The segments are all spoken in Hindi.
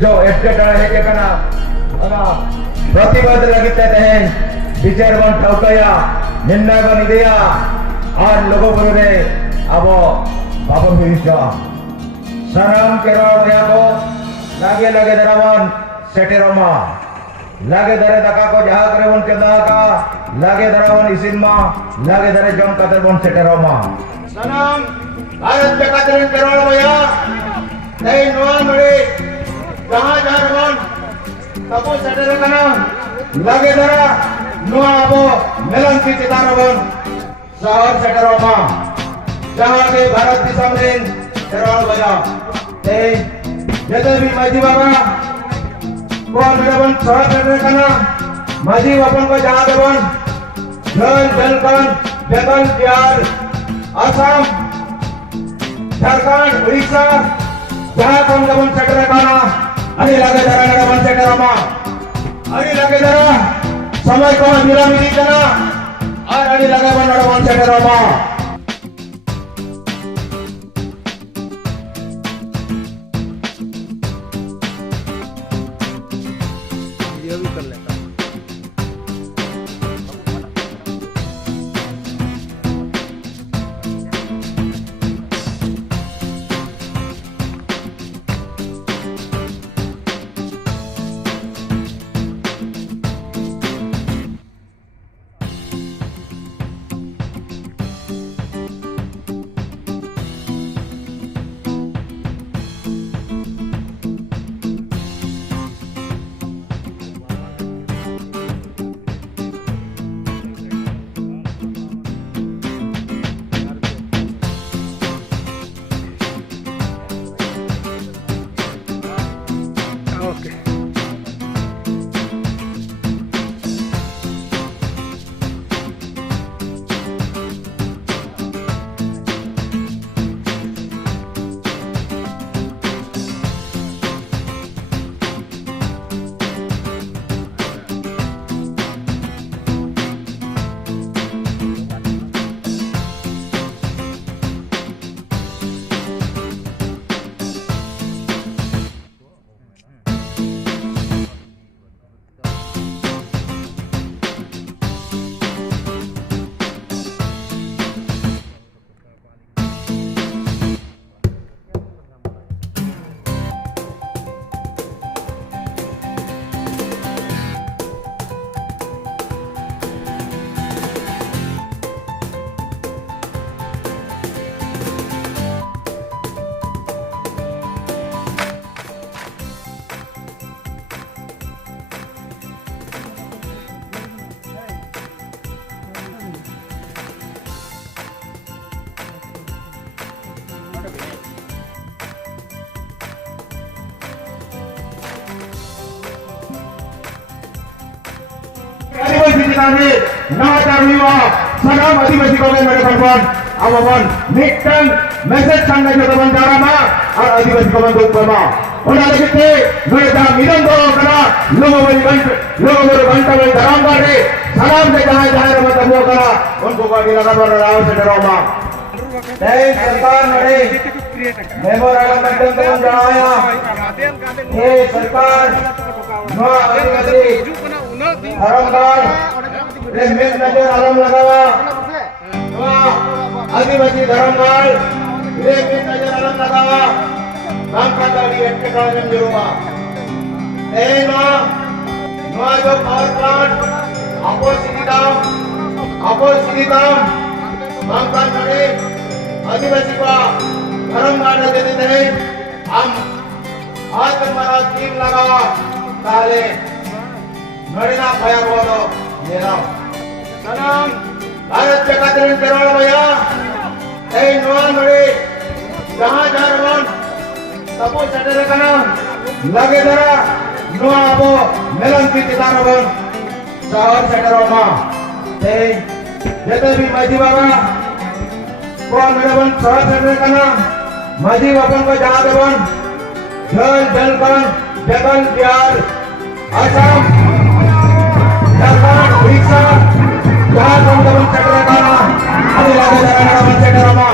जो प्रतिबद्ध लगित विचार बन ठौकया निर्णय बन दिया और लोगों को रे अब बाबू हिस्सा सनम केरल भैया को लागे लागे दरावन सेटेरोमा लागे दरे दका को जहाँ करे बन के का लागे दरावन इसिन मा लागे दरे जम कातर बन सेटेरोमा सनम भारत के कातर केरल भैया नहीं नोआ नोरे जहाँ जहाँ बन तबो सेटेरो कना लागे दरा नोआ अबो मेलन की चितारो बन शहर सेटेरोमा जहाँ के भारत की समरिन केरल भैया जैसे भी माजी बाबा कौन मेरा बन शहर सेटेरो कना माजी बापन को जहाँ देवन जल जलकन बेगल बिहार असम झारखंड उड़ीसा जहाँ कौन गबन सेटेरो कना अरे लगे जरा गबन सेटेरो मा अरे लगे जरा समय को मिला मिली कना और अरे लगे बन गबन सेटेरो मा सनम आदिवासी को मेरे परफॉर्म अब अपन मिक्टन मैसेज संग जो तबन जारामा और आदिवासी को दो परमा उन्हें लगते मेरे दा मिलन दो करा लोगों में घंटा में धराम कर रहे सलाम से जहाँ जहाँ रहा तब वो करा उनको गाड़ी लगा पर राव से डरामा नहीं सरकार ने मेमोरेंडम तबन जाया ये सरकार नो आदिवासी धर्मदार मिल नजर आलम लगावा आदिवासी धर्मदार मिल नजर आलम लगावा काम का गाड़ी एक्टे कालम जरूमा नो जो पावर प्लांट आपो सिद्धाम काम का करे आदिवासी का धर्मदार देते नहीं हम आज हमारा टीम लगावा ताले मरीना भया बोलो मेरा सनम भारत के कातर केरल भैया ए नोआ नोरे जहाँ जहाँ रवन तबो सेटेरो कना लगे दरा नोआ अबो मेलन की चितारो बन शहर सेटेरो मा जैसे भी माजी बाबा कौन मेरे बन सवाल करने का ना मजी अपन को जहाँ पे बन जल जलकन जगल बिहार असम झारखंड उड़ीसा जहाँ कौन बन करने का ना अभी लागे जाने का बन से डरमा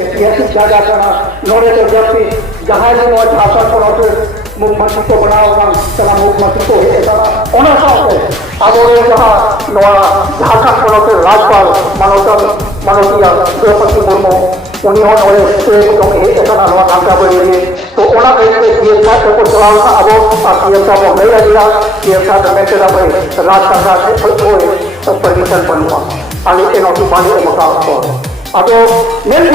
ऐतिहासिक जागा नोड़े तो व्यक्ति जहाँ भी वो भाषा को मुख्यमंत्री को बनाओगा चला मुख्यमंत्री को होना चाहते अब वो जहाँ झारखंड को राज्यपाल मनोतिया द्रौपदी मुर्मू उन्होंने तो को चलाओ अब को नहीं लगेगा राजकारण परमिशन बनवा आणि एनओसी माने मुकाबला अब मेन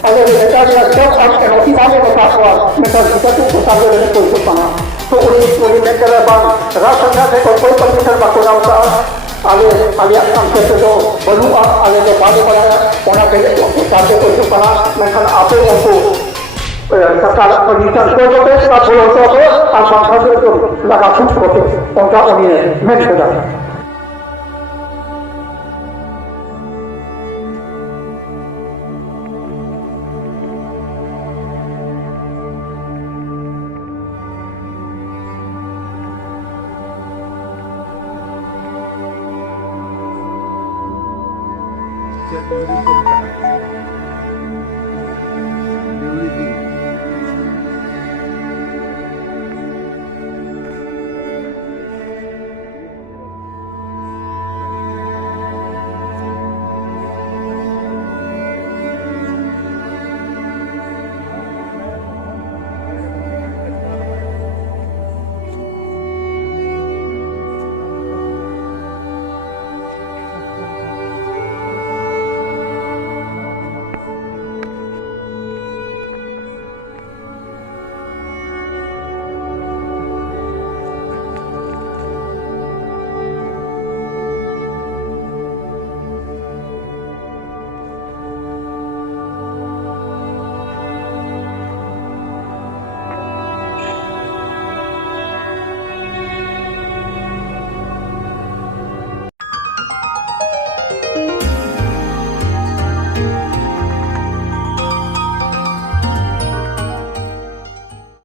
अगर बेटा या जब आप एनओसी माने मुकाबला में तो को सामने रहने कोई पाना तो उन्हें में कर बाद राजकारण से कोई परमिशन बकोना होता आगे आगे हम कहते तो बलूआ आगे तो बात पड़ा होना पहले तो साथे कोई पाना मैं खान आपे उनको सरकार परमिशन को तो आप बोलो तो आप संसाधन को लगा छूट होते उनका उन्हें मैं करा